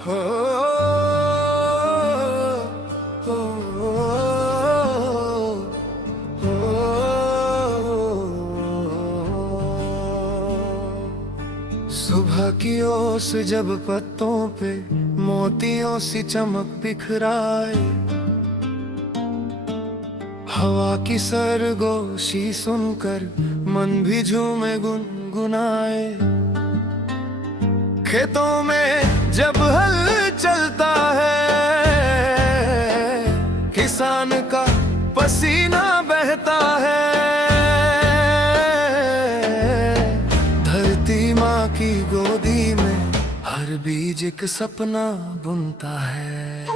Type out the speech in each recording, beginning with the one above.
हो, हो, हो, सुबह की ओस जब पत्तों पे मोतियों सी चमक बिखराए, हवा की सरगोशी सुनकर मन भी झूमे गुनगुनाए। खेतों में जब हल चलता है, किसान का पसीना बहता है, धरती माँ की गोदी में हर बीज एक सपना बुनता है।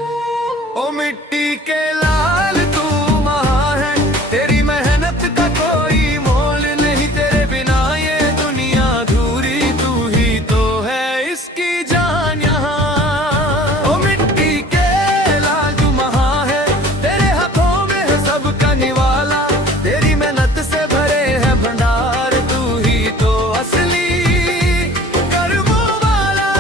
ओ मिट्टी के लाल तू माँ है, तेरी मेहनत का कोई मोल नहीं, तेरे बिना ये दुनिया अधूरी, तू ही तो है इसकी जान यहाँ। ओ मिट्टी के लाल तू माँ है, तेरे हाथों में है सबका निवाला, तेरी मेहनत से भरे हैं भंडार, तू ही तो असली कर्मों वाला।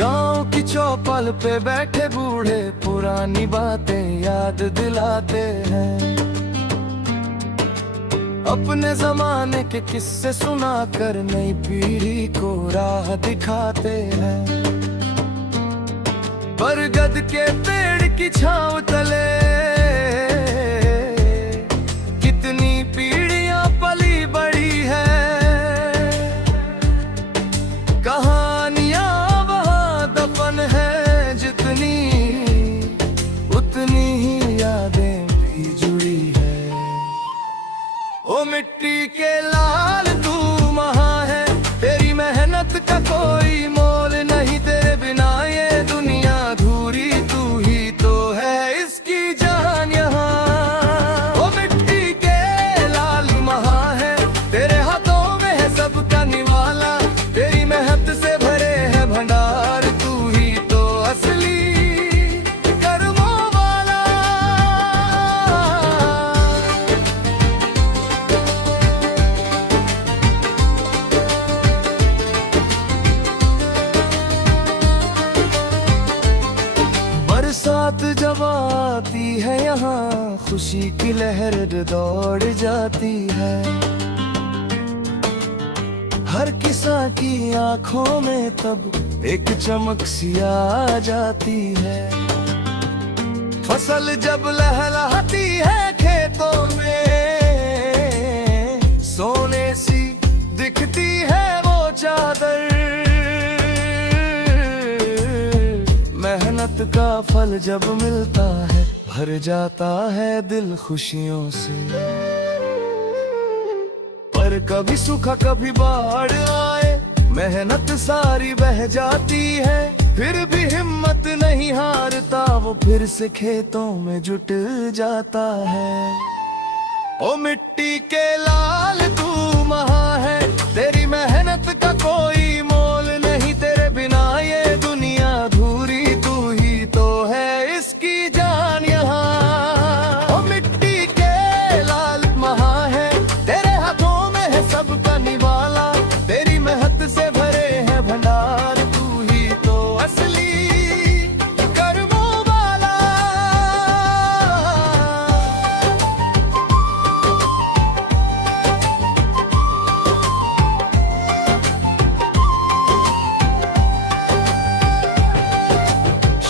गांव की चौपाल पे बैठे बूढ़े पुरानी बातें याद दिलाते हैं, अपने जमाने के किस्से सुनाकर नई पीढ़ी को राह दिखाते हैं। बरगद के पेड़ की छांव तले कितनी पीढ़ियां पली बड़ी है, कहानियां वहां दफन है जितनी, उतनी ही यादें भी जुड़ी है। ओ मिट्टी के लाल तू महा है, तेरी मेहनत का कोई मोल नहीं, तेरे बिना ये दुनिया अधूरी, तू ही तो है इसकी जान यहाँ। ओ मिट्टी के लाल महा है, तेरे हाथों में है सबका निवाला, तेरी मेहनत से भरे हैं भंडार, तू ही तो असली कर्मों वाला। बरसात जब आती है यहाँ, खुशी की लहर दौड़ जाती है, हर किसान की आंखों में तब एक चमक सी आ जाती है। फसल जब लहलहाती है खेतों में, सोने सी दिखती है वो चादर, मेहनत का फल जब मिलता है भर जाता है दिल खुशियों से। पर कभी सूखा कभी बाढ़ आए, मेहनत सारी बह जाती है, फिर भी हिम्मत नहीं हारता, वो फिर से खेतों में जुट जाता है। ओ मिट्टी के लाल तू महा है, तेरी मेहनत का कोई मोल नहीं, तेरे बिना ये दुनिया अधूरी, तू ही तो है इसकी जान यहाँ। ओ मिट्टी के लाल महा है, तेरे हाथों में है सबका निवाला, तेरी मेहनत से भरे हैं भंडार, तू ही तो असली कर्मों वाला।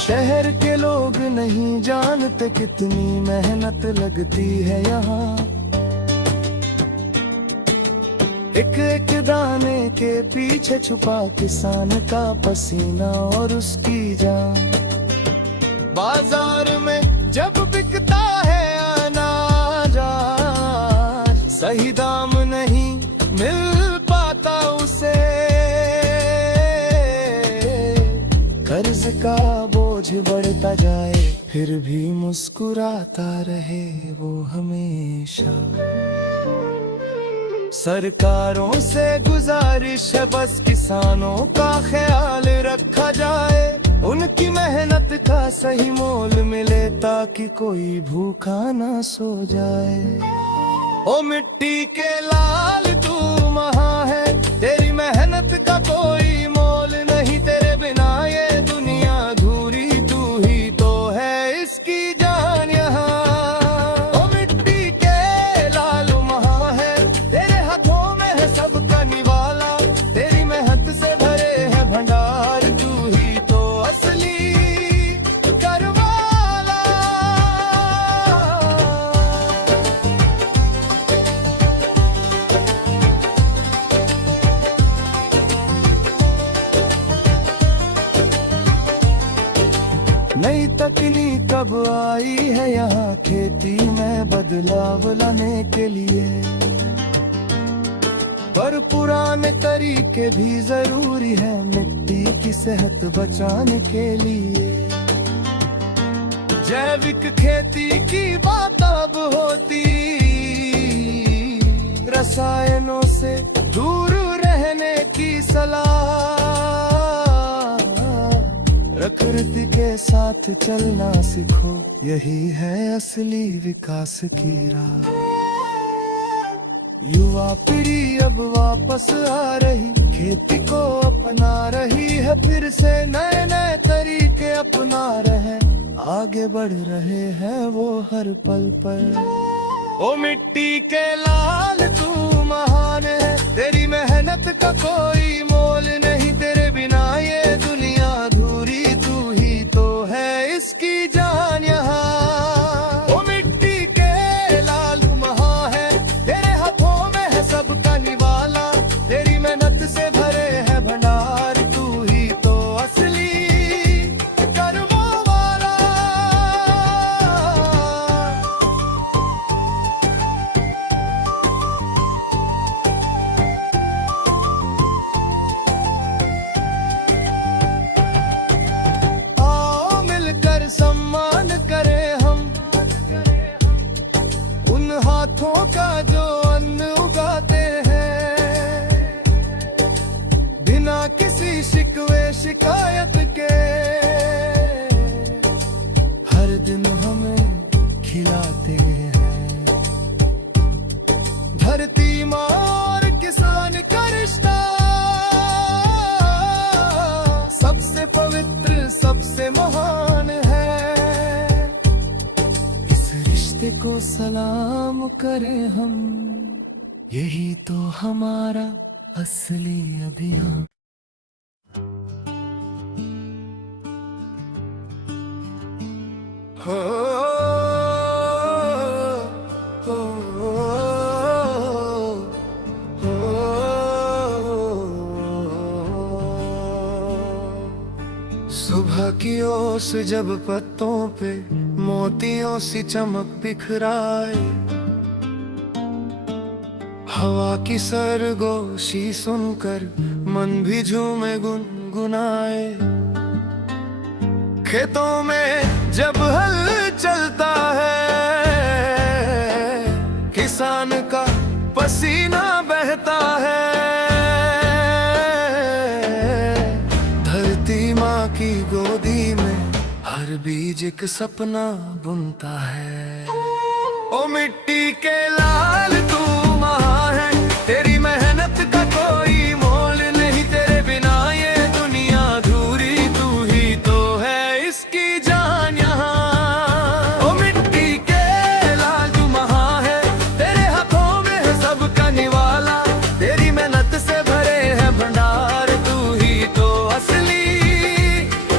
शहर के लोग नहीं जानते कितनी मेहनत लगती है यहाँ, एक एक दाने के पीछे छुपा किसान का पसीना और उसकी जान। बाजार में जब बिकता है अनाज, सही दाम नहीं मिल पाता उसे, कर्ज का बोझ बढ़ता जाए फिर भी मुस्कुराता रहे वो हमेशा। सरकारों से गुजारिश है बस किसानों का ख्याल रखा जाए, उनकी मेहनत का सही मोल मिले ताकि कोई भूखा ना सो जाए। ओ मिट्टी के लाल तू महान है, तेरी मेहनत का कोई मोल नहीं, तेरे बिना ये दुनिया अधूरी, तू ही तो है इसकी जान यहाँ। ओ मिट्टी के लाल महान है, तेरे हाथों में है सबका निवाला, तेरी मेहनत से भरे हैं भंडार, तू ही तो असली करवाला। नई तकनीक कब आई है यहाँ खेती में बदलाव लाने के लिए, पर पुराने तरीके भी जरूरी है मिट्टी की सेहत बचाने के लिए। जैविक खेती की बात अब होती, रसायनों से दूर रहने की सलाह, प्रकृति के साथ चलना सीखो, यही है असली विकास की राह। युवा पीढ़ी अब वापस आ रही, खेती को अपना रही है, फिर से नए नए तरीके अपना रहे, आगे बढ़ रहे हैं वो हर पल पर। ओ मिट्टी के लाल तू महान है, तेरी मेहनत का कोई मोल नहीं, तेरे बिना ये दुनिया अधूरी, तू ही तो है इसकी जान यहाँ। ओ मिट्टी के लाल तू महान है, तेरे हाथों में है सबका निवाला, तेरी मेहनत से भरे हैं भंडार, तू ही तो असली कर्मों वाला। आओ मिलकर सम्मान करें हम उन हाथों का जो अन्न उगाते हैं, बिना किसी शिकवे शिकायत के, हर दिन हमें खिलाते हैं। धरती माँ और किसान का रिश्ता सबसे पवित्र सबसे महान है, इस रिश्ते को सलाम करें हम, यही तो हमारा असली अभियान। हो, हो, हो, सुबह की ओस जब पत्तों पे मोतियों सी चमक बिखराए, हवा की सरगोशी सुनकर मन भी झूमे गुनगुनाए। खेतों में जब हल चलता है, किसान का पसीना बहता है, धरती माँ की गोदी में हर बीज एक सपना बुनता है। ओ मिट्टी के लाल तू महान है, तेरी मेहनत का कोई मोल नहीं, तेरे बिना ये दुनिया अधूरी, तू ही तो है इसकी जान यहाँ। ओ मिट्टी के लाल तू महान है, तेरे हाथों में है सबका निवाला, तेरी मेहनत से भरे हैं भंडार, तू ही तो असली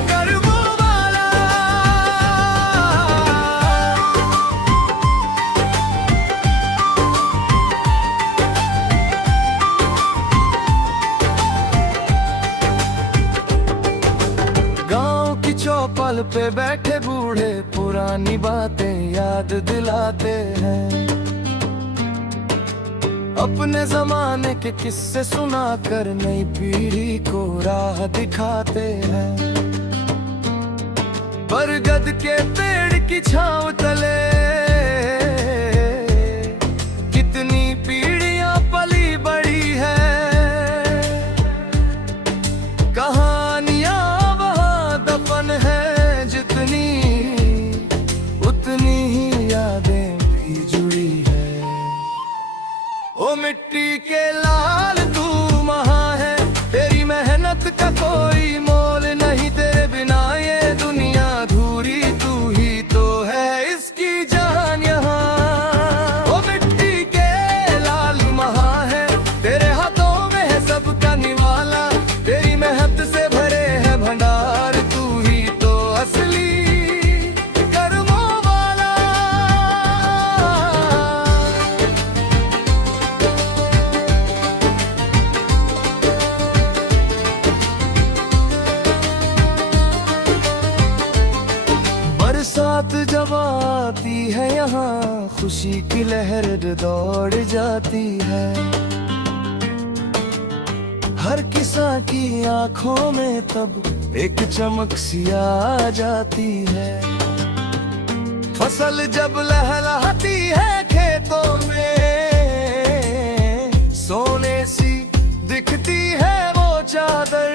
कर्मों वाला। गांव की चौपाल पे बैठे बूढ़े पुरानी बातें याद दिलाते हैं, अपने जमाने के किस्से सुनाकर नई पीढ़ी को राह दिखाते हैं। बरगद के पेड़ की छांव तले कितनी पीढ़ियां पली बड़ी है, कहानियां वहां दफन खुशी की लहर दौड़ जाती है। हर किसान की आंखों में तब एक चमक सी आ जाती है। फसल जब लहलहाती है खेतों में, सोने सी दिखती है वो चादर।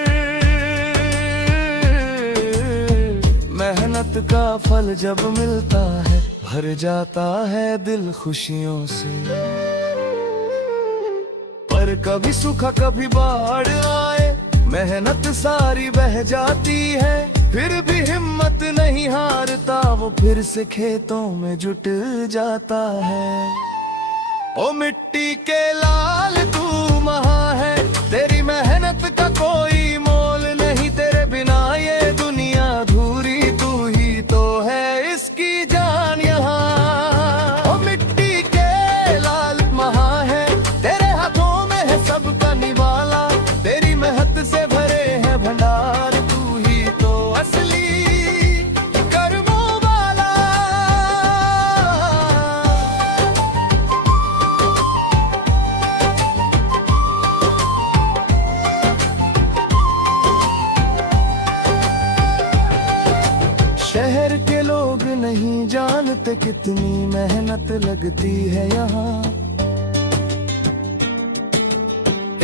मेहनत का फल जब मिलता है, भर जाता है दिल खुशियों से। पर कभी सूखा कभी बाढ़ आए, मेहनत सारी बह जाती है। फिर भी हिम्मत नहीं हारता, वो फिर से खेतों में जुट जाता है। ओ मिट्टी के लाल तू महा है, तेरी मेहनत का कोई मोल नहीं। तेरे बिना ये दुनिया अधूरी, तू ही तो है इसकी जान यहाँ। ओ मिट्टी के लाल महा है, तेरे हाथों में है सबका निवाला। तेरी मेहनत से भरे हैं भंडार, तू ही तो असली कर्मों वाला। शहर के लोग नहीं जानते कितनी मेहनत लगती है यहाँ।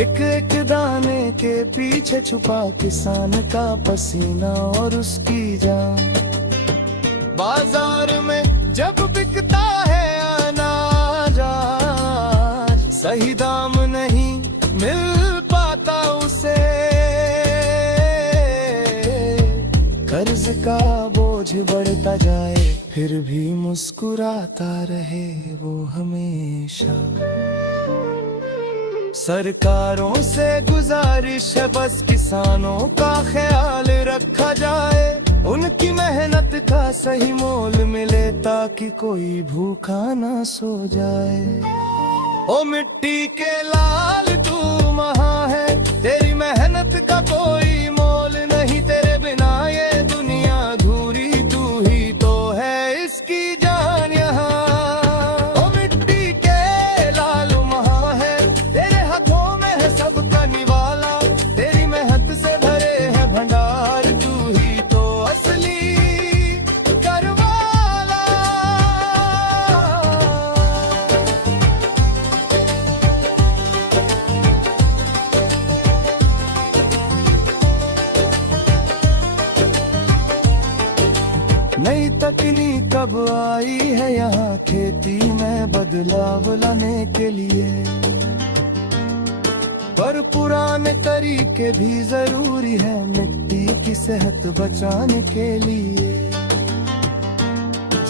एक एक दाने के पीछे छुपा किसान का पसीना और उसकी जान। बाजार में जब बिकता है अनाज, सही दाम नहीं मिल पाता उसे। कर्ज का बोझ बढ़ता जाए, फिर भी मुस्कुराता रहे वो हमेशा। सरकारों से गुजारिश है बस किसानों का ख्याल रखा जाए। उनकी मेहनत का सही मोल मिले, ताकि कोई भूखा ना सो जाए। ओ मिट्टी के लाल तू महा है, तेरी मेहनत का कोई मोल नहीं। तेरे बिना ये दुनिया अधूरी, तू ही तो है इसकी जान यहाँ। ओ मिट्टी के लाल महा है, तेरे हाथों में है सबका निवाला। तेरी मेहनत से भरे हैं भंडार, तू ही तो असली करवाला। नई तकनीक कब आई है यहाँ खेती में बदलाव लाने के लिए। पर पुराने तरीके भी जरूरी है मिट्टी की सेहत बचाने के लिए।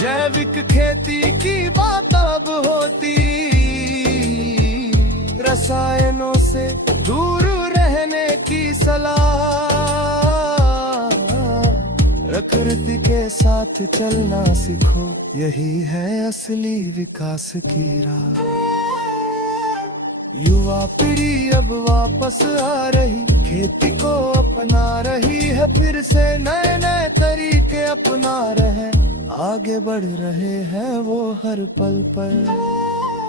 जैविक खेती की बात अब होती, रसायनों से दूर रहने की सलाह। प्रकृति के साथ चलना सीखो, यही है असली विकास की राह। युवा पीढ़ी अब वापस आ रही, खेती को अपना रही है। फिर से नए नए तरीके अपना रहे, आगे बढ़ रहे हैं वो हर पल पर।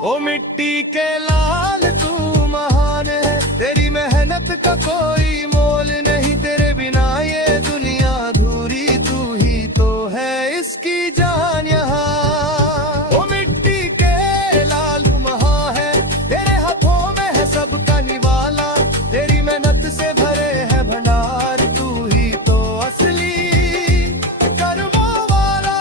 ओ मिट्टी के लाल तू महान है, तेरी मेहनत का कोई मोल नहीं। तेरे बिना ये दुनिया अधूरी, तू ही तो है इसकी जान यहाँ। ओ मिट्टी के लाल तू महान है, तेरे हाथों में है सबका निवाला। तेरी मेहनत से भरे हैं भंडार, तू ही तो असली कर्मों वाला।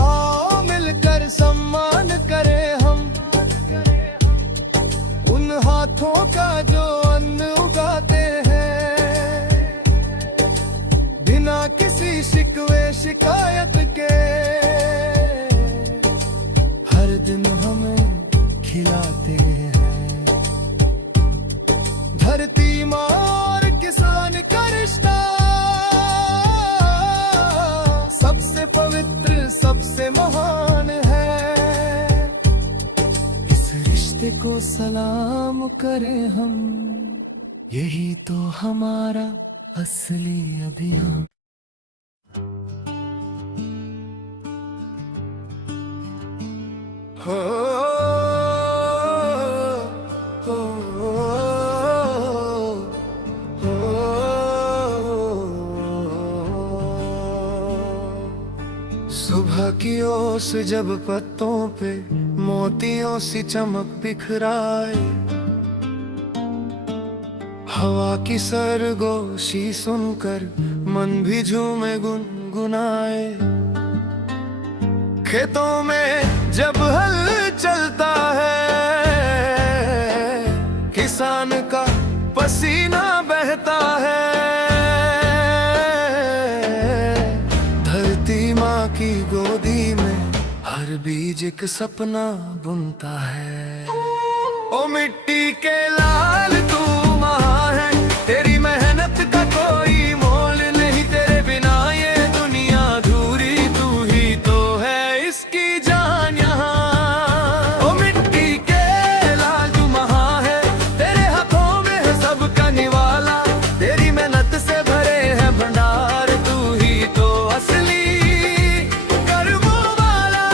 आओ मिलकर सम्मान करें हम उन हाथों का जो अन्न उगाते हैं। बिना किसी शिकवे शिकायत के हर दिन हमें खिलाते हैं। धरती माँ और किसान का रिश्ता सबसे पवित्र सबसे महान है। इस रिश्ते को सलाम करें हम, यही तो हमारा असली अभियान। हो, हो, हो, सुबह की ओस जब पत्तों पे मोतियों सी चमक बिखराए, हवा की सरगोशी सुनकर मन भी झूमे गुनगुनाए। खेतों में जब हल चलता है, किसान का पसीना बहता है, धरती माँ की गोदी में हर बीज एक सपना बुनता है। ओ मिट्टी के लाल तू महान है, तेरी मेहनत का कोई मोल नहीं, तेरे बिना ये दुनिया अधूरी, तू ही तो है इसकी जान यहाँ। ओ मिट्टी के लाल तू महान है, तेरे हाथों में है सबका निवाला, तेरी मेहनत से भरे हैं भंडार, तू ही तो असली कर्मों वाला।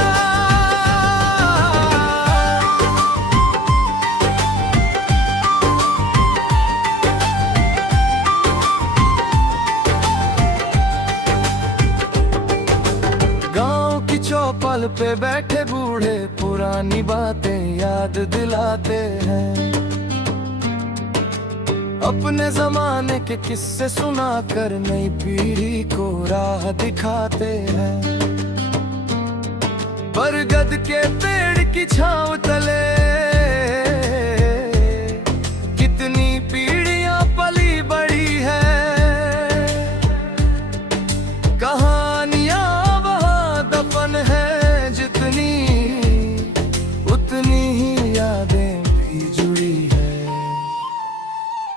गांव की चौपाल पे बैठे बूढ़े पुरानी बातें याद दिलाते हैं, अपने जमाने के किस्से सुनाकर नई पीढ़ी को राह दिखाते हैं। बरगद के पेड़ की छांव तले कितनी पीढ़ियां पली बड़ी है, कहानियां वहाँ दफन है जितनी, उतनी ही यादें भी जुड़ी है।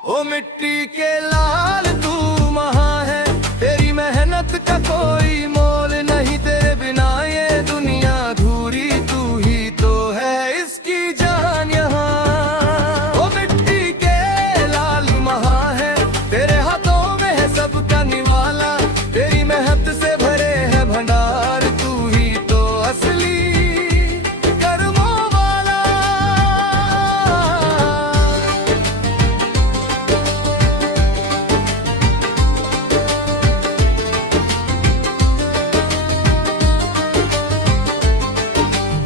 ओ मिट्टी के लाल तू महान है, तेरी मेहनत का कोई मोल नहीं, तेरे बिना ये दुनिया अधूरी, तू ही तो है इसकी जान यहाँ। ओ मिट्टी के लाल महान है, तेरे हाथों में है सबका निवाला, तेरी मेहनत से भरे हैं भंडार, तू ही तो असली कर्मों वाला।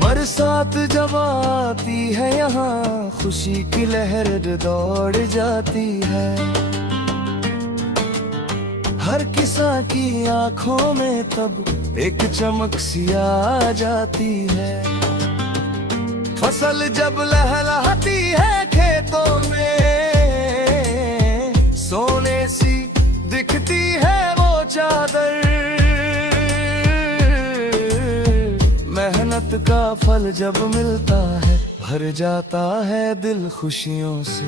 बरसात जब आती है यहाँ, खुशी की लहर दौड़ जाती है, हर किसान की आंखों में तब एक चमक सी आ जाती है। फसल जब लहलहाती है खेतों में, सोने सी दिखती है वो चादर, मेहनत का फल जब मिलता है भर जाता है दिल खुशियों से।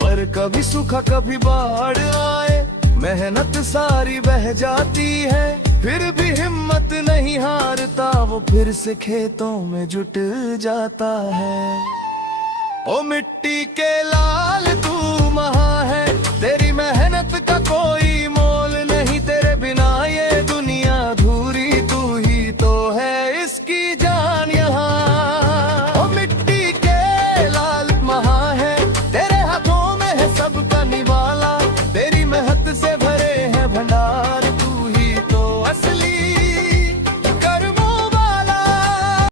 पर कभी सूखा कभी बाढ़ आए, मेहनत सारी बह जाती है, फिर भी हिम्मत नहीं हारता, वो फिर से खेतों में जुट जाता है। ओ मिट्टी के लाल तू महान है, तेरी मेहनत का